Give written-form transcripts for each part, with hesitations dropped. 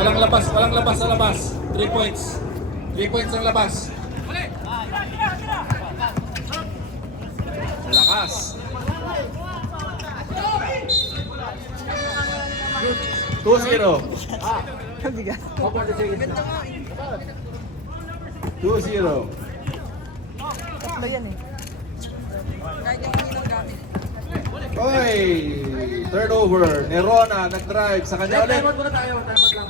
Walang labas sa labas. 3 points. 3 points ang labas. Lakas. 2-0. 2-0. Tatlo yan eh. Oy! Turnover. Nerona nag-drive sa kanya ulit. Timeout muna tayo. Timeout lang.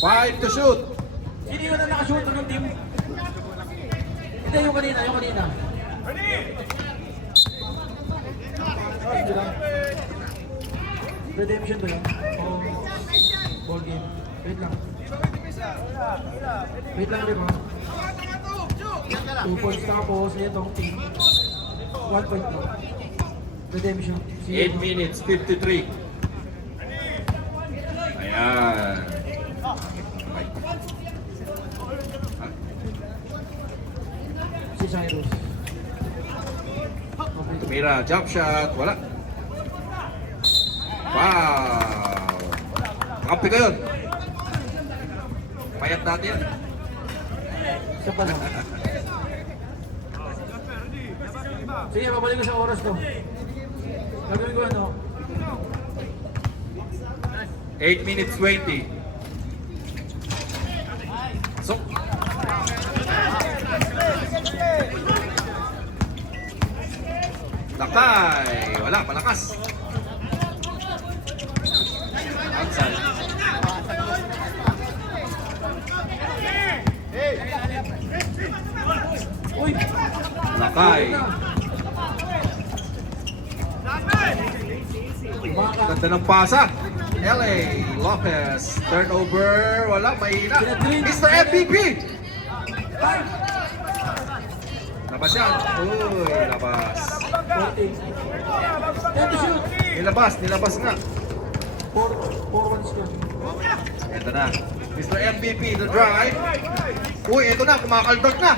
5 to shoot. Sino yun ang nakashoot ng team? Hindi, yung kanina. Redemption ba yun? Ball game. Wait lang. Di ba? 2 points tapos itong team. 1 point lang. Redemption. 8 minutes, 53. Ayan. Si Cyrus. Mira, jump shot. Wala. Wow. Kampi ka yun. Payat natin yan. Isa pa lang. Sige, babalik ko sa oras ko. Gagawin ko ano? 8 minutes 20. So, Lakay. Wala, palakas. Outside. Uy! Lakay. Ganda ng pasa. LA Lopez. Turnover. Wala, mahina. Mr. MVP. Labas yan. Uy, labas. 40. 10 to shoot! Nilabas nga. 4-1 score. Ito na. Mr. MVP, the drive. Uy, ito na. Kumakaldag na.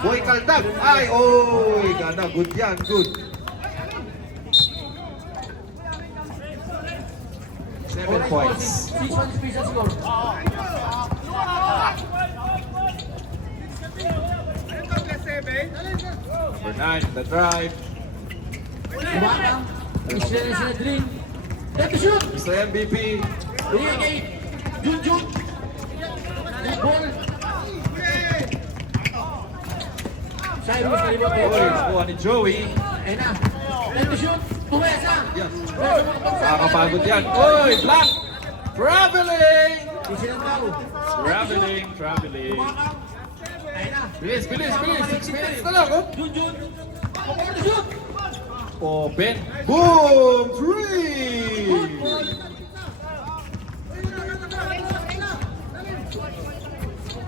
Boy, kaldag. Ay, uy. Ganda. Good yan. Good. 7 points. 6-1 special score. Number 9, the drive. Kumaka. Israel na sila Dream. 10 to shoot! Mr. MVP. Bigay kay Junjun. Ball. Cyrus na rebound. Uy, nakuha ni Joey. Ayun na. 10 to shoot. Tumesa. Yes. Tumesa makapagsa. Nakakapagod yan. Uy, black. Traveling. Isinandaw. Traveling. Kumaka. Ayun na. Bilis. 6 minutes na lang, oh. Junjun. Kumaka to shoot. Open. Boom! 3! Good ball.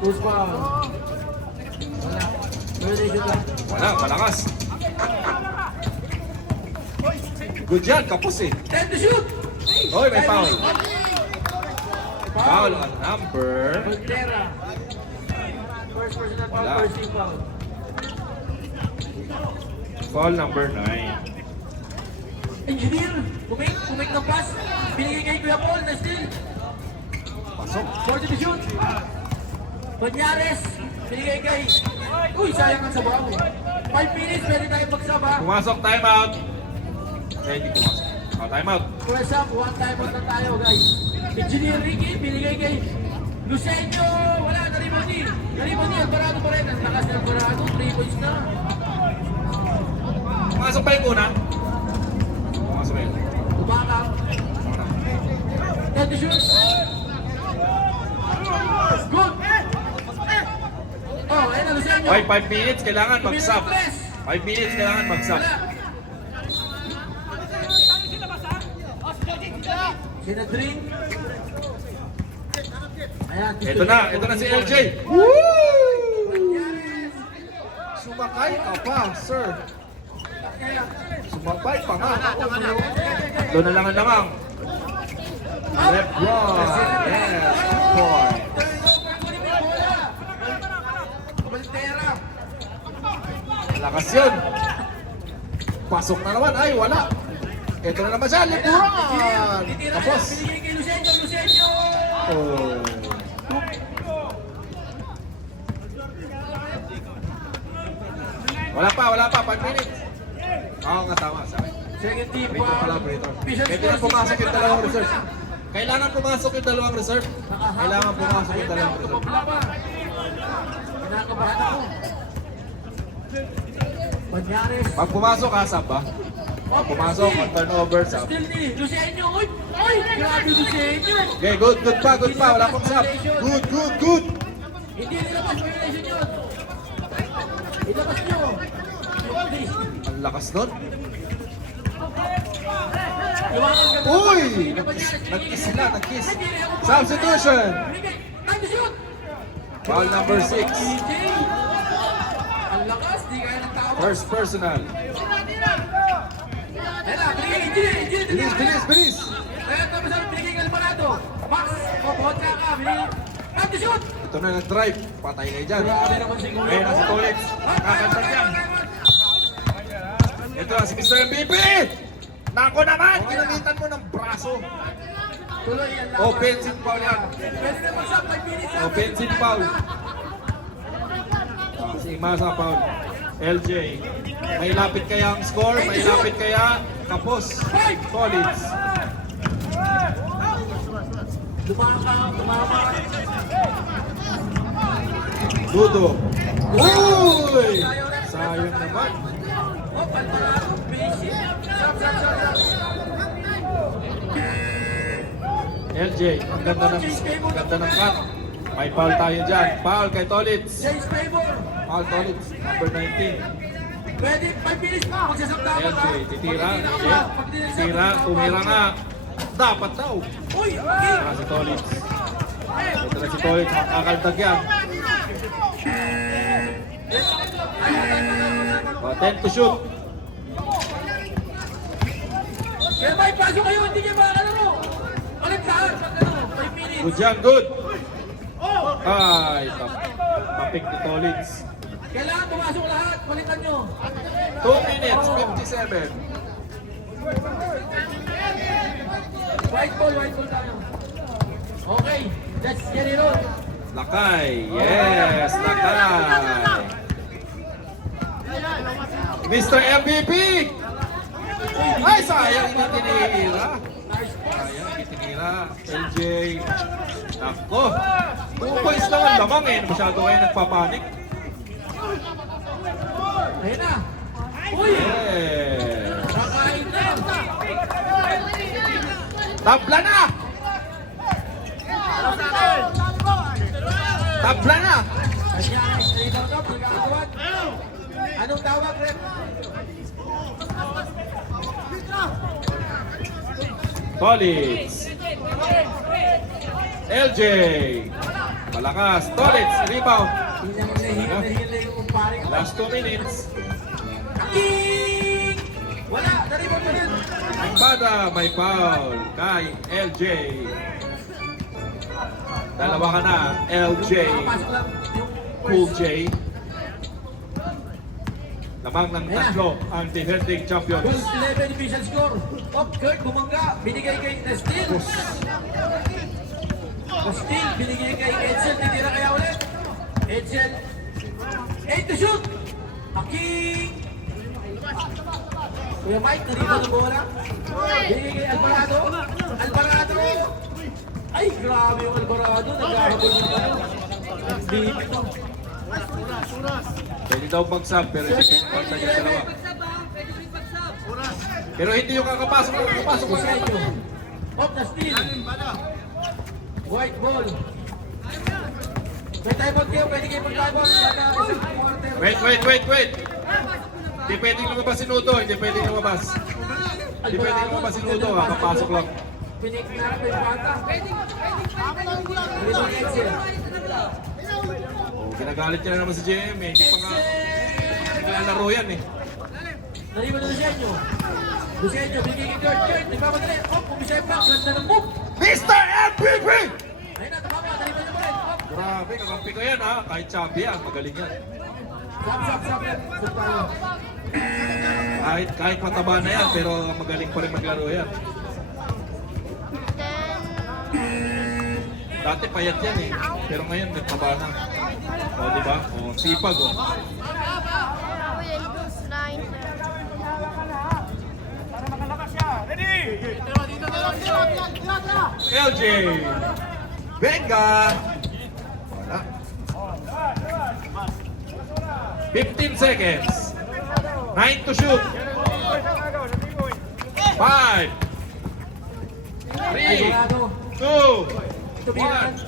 Push pa. Wala. Violation lang. Wala, malakas. Good yan, kapos eh. 10 to shoot. Oy, may foul. Foul on number. Montera. First personal foul, Wala. first team foul. Foul number 9. Engineer, kumik ng pass. Binigay kay Kuya Paul na steal. Pasok. 40 to shoot. Banyares, binigay kay... Uy, sayang ang sabaw. 5 minutes, pwede tayo magsaba. Pumasok, time out. Hindi pumasok. Oh, time out. Press up, one time out na tayo, guys. Engineer Ricky, binigay kay Lucenio. Wala, Narimoni. Alvarado pa rin. Ang lakas ng Alvarado, 3 points na. Pumasok pa yung una. Pumasok pa yun. Tumakang. 10 to shoot. Good. Oh, ayun na, Lucenio. Ay, 5 minutes, kailangan mag-sub. 5 minutes, kailangan mag-sub. Sinadrin. Ayan. Ito na si LJ. Woo! Sumakay ka pa, sir. Sumabay pa nga. Doon na lang ang lamang. LeBron. Yes, 2 points. Lakas yun. Pasok na naman. Ay, wala. Ito na naman siya, lipuran! Titira Tapos. na, binigay kay Lucenio, Lucenio! Oh. Wala pa, 5 minutes. Oo nga, tama. Sabi. Second team Wait lang pala, operator. Official Pwede score, na pumasok yung 6-5 dalawang na reserve. Kailangan pumasok yung dalawang reserve. Kailangan pumasok yung dalawang reserve. Tumapla pa. Kinakabahan ako. Banyares. Pag pumasok, hasab ba? Pag pumasok, on turnover, sab. Still ni Lucenio. Uy! Uy! Grabe Lucenio! Okay, good pa. Wala pang sab. Good. Hindi nilabas violation yun. Ilabas nyo. Please. Ang lakas nun. Iwanan ka. Uy! Banyares, Nag-kiss sila, nag-kiss. Hindi, ako pa. Substitution. Binigay. Time to shoot! Foul number 6. DJ. Ang lakas. Di kaya ng tao. First personal. Ayan na, binigay. Bilis. Ayan, tapos ang binigay ng Alvarado. Max, kukuhot ka. Binigay. Time to shoot! Ito na nag-drive. Patay kayo dyan. Grabe naman siguro. Ayun na si Tolitz. Kakantag yan. Ito na si Mr. MVP. Nako naman, ginamitan mo ng braso. Tuloy yan lang. Offensive foul yan. Pwede na mag-stop, 5 minutes. Offensive foul. Si Masa foul. LJ. May lapit kaya ang score? May lapit kaya? Kapos. Tolitz. Tumama. Dudo. Uy! Sayang naman. Oh, Alvarado, basic. Stop. LJ, ang ganda ng cut. May foul tayo dyan. Foul kay Tolitz. Change favor. Foul Tolitz, number 19. Pwede, 5 minutes pa. Magsasap dapat LJ, ha. titira. Pag dinasap, Tira, tumira nga. Dapat daw. Uy, okay. Ito na si Tolitz. Ito na si Tolitz, kakaltag yan. 10 to shoot. Kaya may pasok kayo, hindi kayo makakalaro. Ulit lahat, pag ano, 5 minutes. Good yan, good. Ay, tapik ni Tolitz. Kailangan pumasok lahat, balikan nyo. 2 minutes, 57. White ball tayo. Okay, let's get it on. Lakay, yes, Lakay. Mr. MVP! Ay, sayang hindi tinira. Sayang hindi tinira. LJ. Nako. 2 points lang ang lamang eh. Masyado kayo nagpapanik. Ayun na. Uy! Yes. Kakain na. Tabla na! Tabla na! Kaya, rebound up, nagkakawan. Anong tawag, Rep? Tolitz. LJ. Malakas. Tolitz. Rebound. Hindi naman nahihila yung kumpare ko. Last 2 minutes. King! Wala, naribang pa rin. Ang bata may foul kay LJ. Dalawa ka na, LJ. Papasok lang yung Cool J. Lamang ng tatlo ang defending champions. Bulls 11 division score. Top Kurt bumangga. Binigay kay Nestil. Nestil binigay kay Edsel. Titira kaya ulit. Edsel. 8 to shoot. Haking. Kuya Mike, narito ng bola. Binigay kay Alvarado. Alvarado. Ay, grabe yung Alvarado. Nagkahabol na ba yun? MVP to. Pwede daw mag-sub pero hindi pwede mag-sub yung dalawa. Pero hindi yung kakapasok ko Pasok sa sa inyo. Off the steal. White ball. May time out kayo. Pwede kayo mag-time out. Sana isang quarter. Wait. Hindi pwedeng lumabas si Nudo, hindi pwedeng lumabas. Hindi pwedeng lumabas si Nudo, kakapasok lang. Pinik na ako yung bata. Pwede Edsel. Oh, ginagalit niya na naman si JM eh. Hindi pa nga naglalaro yan eh. Nariwan na Lucenio. Lucenio, bigay kay Kurt. Kurt, nagmamadali. Op, umisay pa. Ganda ng move. Mr. MVP! Ayun na, tumama. Nariwan na pa rin. Op. Grabe, kakampi ko yan ha. Kahit chubby yan, magaling yan. Stop tayo. Kahit mataba na yan, pero magaling pa rin maglaro yan. Dati payat yan eh, pero ngayon nagtaba na. O, di ba? O, sipag o. LJ! Venga! Wala. 15 seconds. 9 to shoot. 5 3 2 1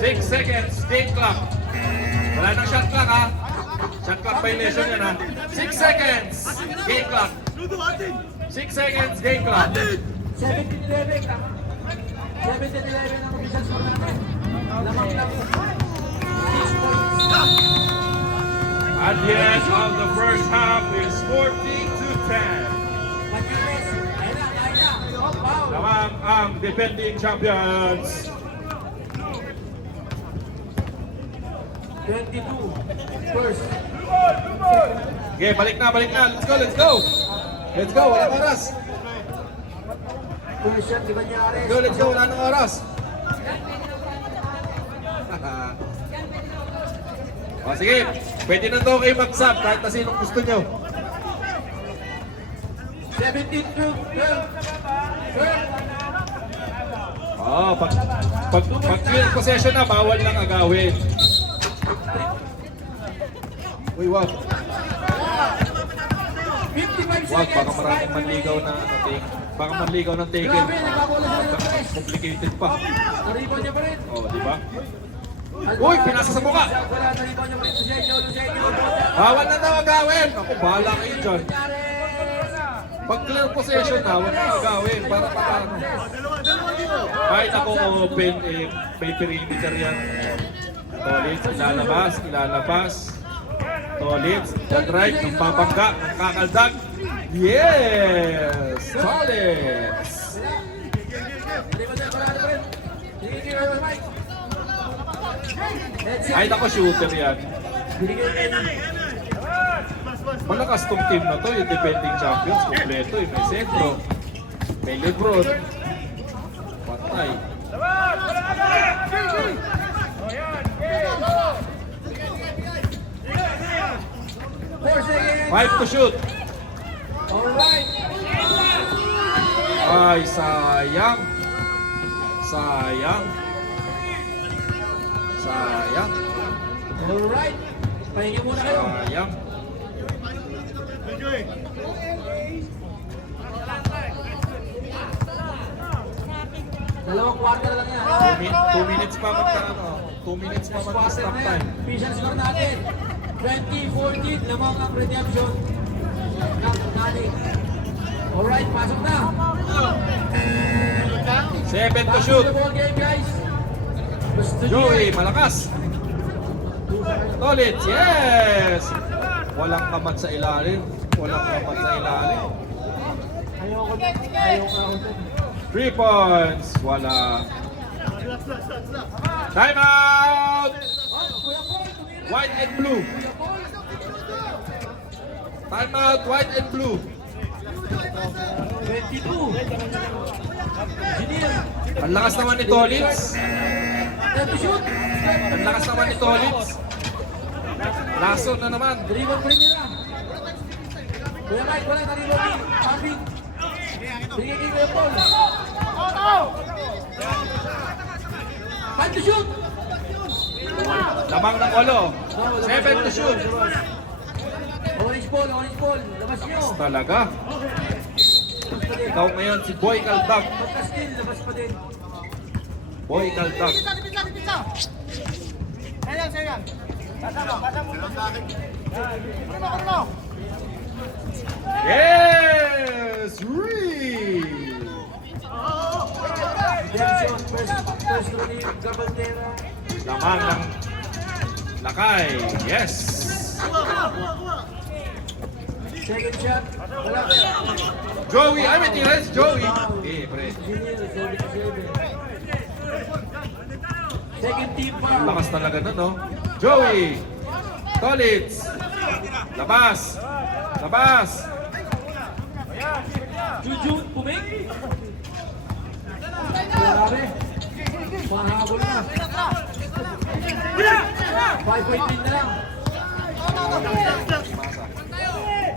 6 seconds. Game clock. Wala nang shot clock ha. Shot clock violation yan ha. 6 seconds. Game clock. 6 seconds. Game clock. 17-11 ang official score natin. Lamang lang. 6 points. At the end of the first half is 14 to 10. Matiles. Ayun na. Foul. Lamang ang defending champions. 22. First. Okay, balik na. Let's go. Walang oras. First shot, di ba niya Ares? Let's go. Wala nang oras. O sige, pwede na to kayo mag-sub kahit na sinong gusto nyo. 17 to 12. Pag clear possession na, bawal lang agawin. Uy, wag. 55 Wag, seconds. baka maraming manligaw na take. Baka manligaw ng taken. Grabe, nagbabola sila ng press. Complicated pa. Naribon niya pa rin. O, di ba? Uy, pinasa sa mukha. Wala, naribon niya pa rin. Lucenio. Bawal na daw agawin. Ako, bahala kayo dyan. Pag clear possession na, wag na agawin. Para ano. Kahit ako open, may perimeter yan. Tolits, ilalabas. Tolits, the right, ng babangga, ng kakaldag. Yes! Tolits! Naribon niya, wala na pa rin. Hinihintay ko yung mic. Kahit ako shooter yan. Binigay niya. Malakas tong team na to, yung defending champions, kompleto eh. May Sentro, may Lebron, patay. 4 seconds. 5 to shoot. Alright. Ay, sayang. Sayang. Alright. Pahinga muna kayo. Sayang. Dalawang quarter lang yan. 2 minutes pa magkano. 2 minutes pa mag-stop time. Official score natin. 2014, lamang ang redemption ng Nani. Alright, pasok na. 7 to Back shoot. the ball game, guys. Gusto niyo Joey, yan? malakas. Tolits, yes! Walang kamat sa ilalim. Ayoko ako dyan. 3 points. Wala. Time out! White and blue. Time out, white and blue. 22. Engineer. Ang lakas naman ni Tolits. Time to shoot. Ang lakas naman ni Tolits. Laso na naman. Dribble pa rin nila. Kuya Mike, wala na dribble. Pumping. Bigay kay Kuya Paul. Time to shoot. Lamang ng olo. 7 to shoot. Orange ball. Labas nyo. Talaga. Ikaw ngayon si Boy Caldag. Pagka-skill, labas pa din. Boy Caldag. Yes! Ree! Redemption, first running, Gabaldera. Lamang ng Lakay. Yes! Second shot. Wala pa. Joey! Ay, may tires! Joey! Eh, pre. Engineer, 77. Second team Ang foul. lakas talaga nun, no? Joey. Tolitz. Labas. Labas. Jujun, puming. Grabe. Mahabol na. 5.10 na lang.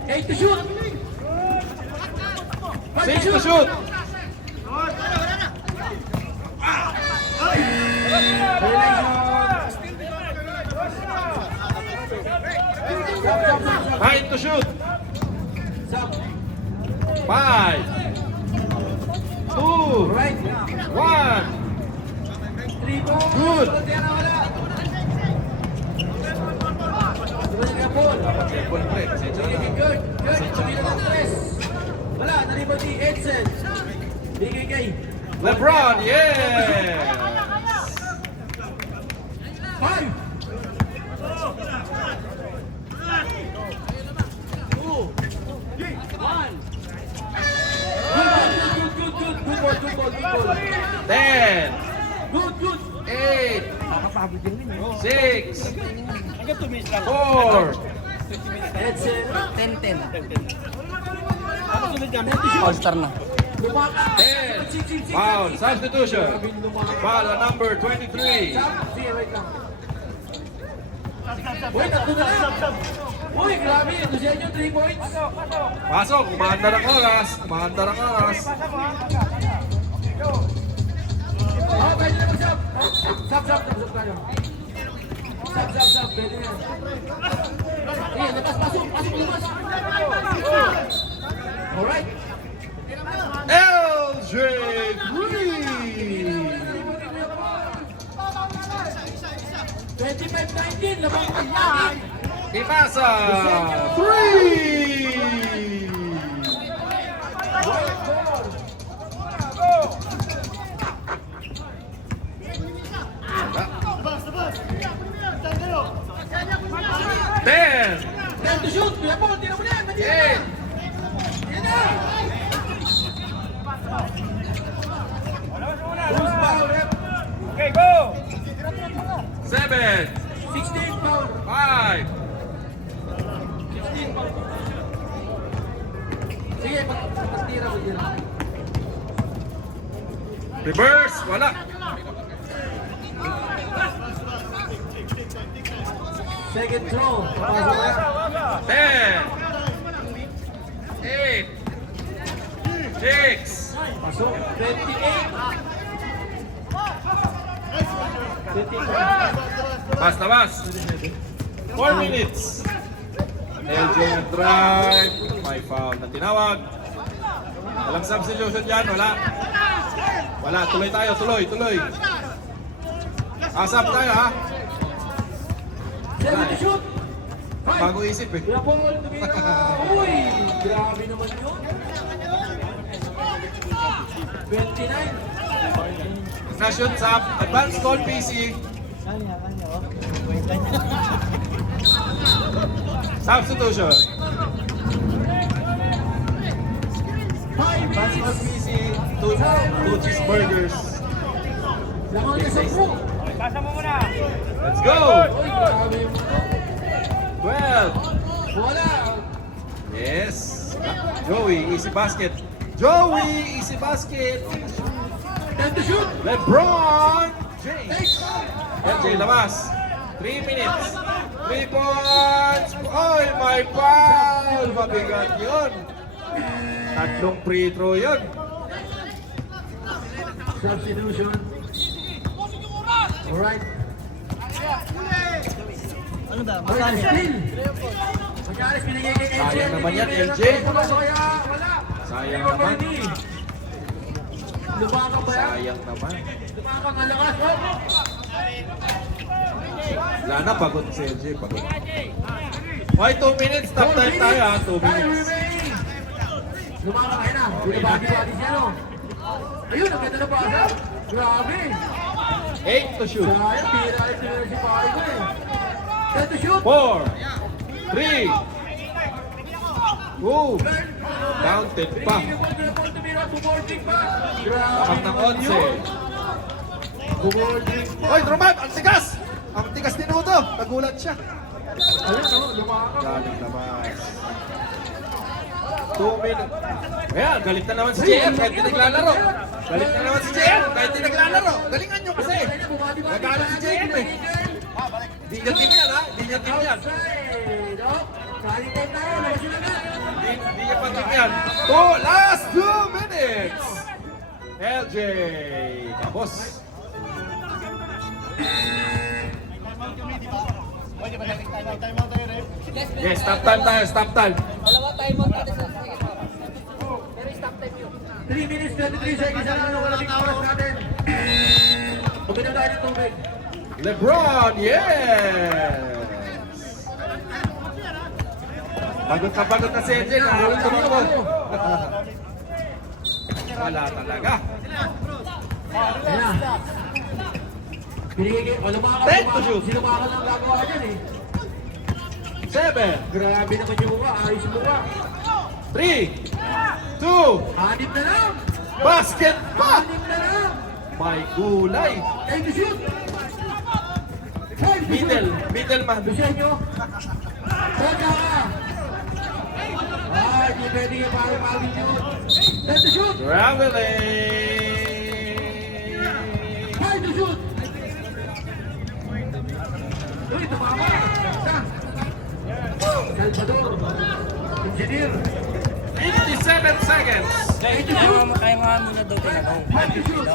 8 to shoot. 6 to shoot. Nine to shoot. 5, 2, Right. 1. 3 ball. Good. Good. Kabila ng tres. Wala, nalibot ni Edson. BKK. LeBron, yes! 5. Good ball. 10, Good. 8, Nakapagod din yun eh. 6, 4, Edson. 10-10. 10. All-star na. Lumakas. 10. Foul, substitution. Foul on number 23. Wait lang. Uy, tatlo na lang. Uy, grabe. Ito siya yung 3 points. Pasok, kumanda ng oras. Kumanda ng oras. Oh, pwede na mag-sub. Sub tayo. Sub. Pwede na. Eh, pasok. Lumas. Alright. LJ Green. 25-19. Labang kanya. Ipasa. 3. Ten. 10 to shoot. Kuya Paul, tira mo na yan. Madiyan na. 8. Yan na. Bruce foul, rep. 7. 16 foul. 5. Sige, pagtira mo dyan. Reverse. Wala. Second throw. Pasok na. 10. 8. 6. Pasok. 28. 28. Bas. 4 minutes. LJ nag-drive. May foul na tinawag. Walang substitution dyan. Wala. Tuloy tayo. Tuloy. Asap tayo ha. 7 to shoot. Bago isip eh. Kuya Paul, tumira. Uy, grabe naman yun. 29. Na-shoot sa advanced call PC. Substitution. 5 Advanced call minutes. PC. Two cheeseburgers. Lamang niya sa po. Let's go. Uy, grabe yung 12. wala. Yes. Joey, easy basket. Joey, easy basket. 10 to shoot. LeBron James. 8. LJ labas. 3 minutes. 3 points. Oy, my foul. Mabigat yun. Tatlong free throw yun. Substitution. Alright. Ano ba? Alright, still. Pagkalis, binigay kay LJ. Sayang naman yan, LJ. Wala. Sayang naman. Lumakang ba yan? Sayang naman. Lumakang ang lakas. Oh. Wala na, pagod si LJ. Pagod. Okay, 2 minutes. Stop time tayo ha. 2 minutes. Lumakang kayo na. Binabagi-bagi siya, no? Ayun, ang ganda na basa. Grabe. 8 to shoot. Sayang, tira si Pari ko eh. 10 to shoot. 4, 3, Woo! Counted pa. Bakit ng 11. Bumording pa. Oy, Roman! Ang tigas! Ang tigas ni Nudo. Nagulat siya. Ayun, no, lumakap. Galing labas. 2 minutes. Ayan, galit na naman si JM kahit di naglalaro. Galit na naman si JM kahit di naglalaro. Galingan nyo kasi. Nagalit si JM eh. Di niya team yan ha. Di niya team yan. Di niya pa team yan. Last 2 minutes. LJ. Kapos. Yes, stop time tayo. Stop time. Dalawa time out natin sa second half. Pero stop time yun. 3 minutes, 23 seconds na lang ang walang oras natin. Uminom tayo ng tubig. LeBron, yes! Pagod na si NJ, nahulog tumakot. Wala talaga. Ayan na. Pinigigil. O, lumakap. Ten to shoot. Sinumakan ang gagawa dyan eh. 7, Grabe naman yung mukha. Ayos yung mukha. 3, 2, Hanip na lang. basket pa! Hanip na lang. May gulay. Time to shoot. Time to shoot. Middleman. Lucenyo. Teka ka. Ay, di pwede yung parang mawin yun. Time to shoot. Traveling. Time to shoot. Uy, tumama. Isa. Salvador. Engineer. 57 seconds. Kaya nga muna daw tinanong. Time to shoot.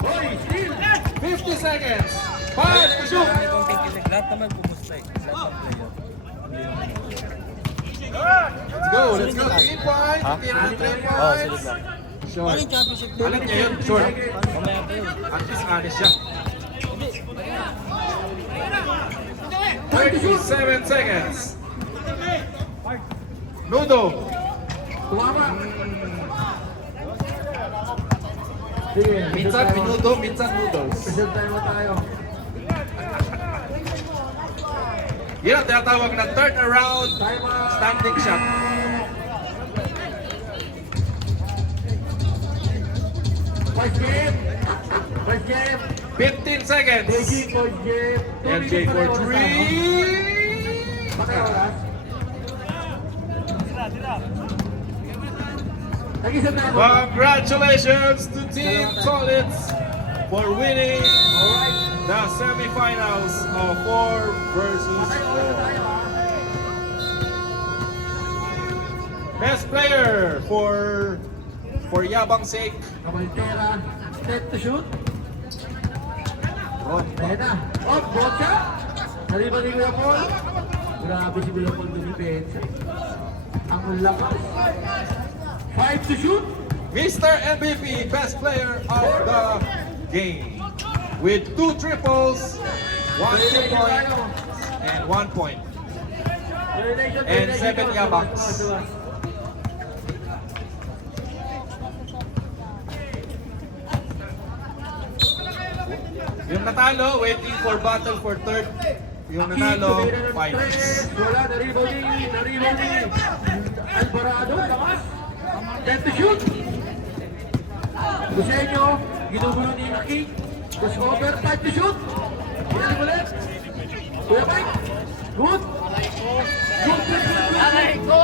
Boy, steal. 50 seconds. 5 to shoot. Kung tikilig, lahat naman kumusta eh. Lahat ng player. Let's go. 3 points. Tira ng 3 points. Short. Ano yung championship? Alam niya yun, short. Mamaya pa yun. At least honest siya. 37 seconds. Nudo. Tumama. Sige. Minsan minudo, minsan noodles. Present time mo tayo. Yan ang tinatawag na third around Time out. standing shot. First game. First game. 15 seconds. LG for game. LJ for 3. Bakit oras? Nag-isip na ako. Congratulations to Team Solids for winning Alright. the semifinals of 4 versus Patay oras 4. tayo ha. Best player for Yabang sake. Kabaltera. Set to shoot. Oh, Ayan na. Oh, Bocha. Nariban ni Kuya Paul. Grabe si Kuya Paul dumipensa. Ang lakas. 5 to shoot. Mr. MVP, best player of the game, with 2 triples, 1 2-point, and 1 point. And 7 yabaks. Yung natalo, waiting for battle for third. Yung nanalo, finals. Wala, nariban ni Alvarado. Lakas. 10 to shoot. Lucenyo. Ginugulo ni Maki. Crossover. 5 to shoot. Yan ulit. Kuya Mike. Good. Good. Aray ko.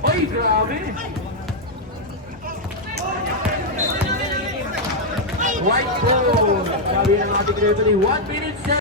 Oy, grabe. White ball. Sabi ng ating referee, 1 minute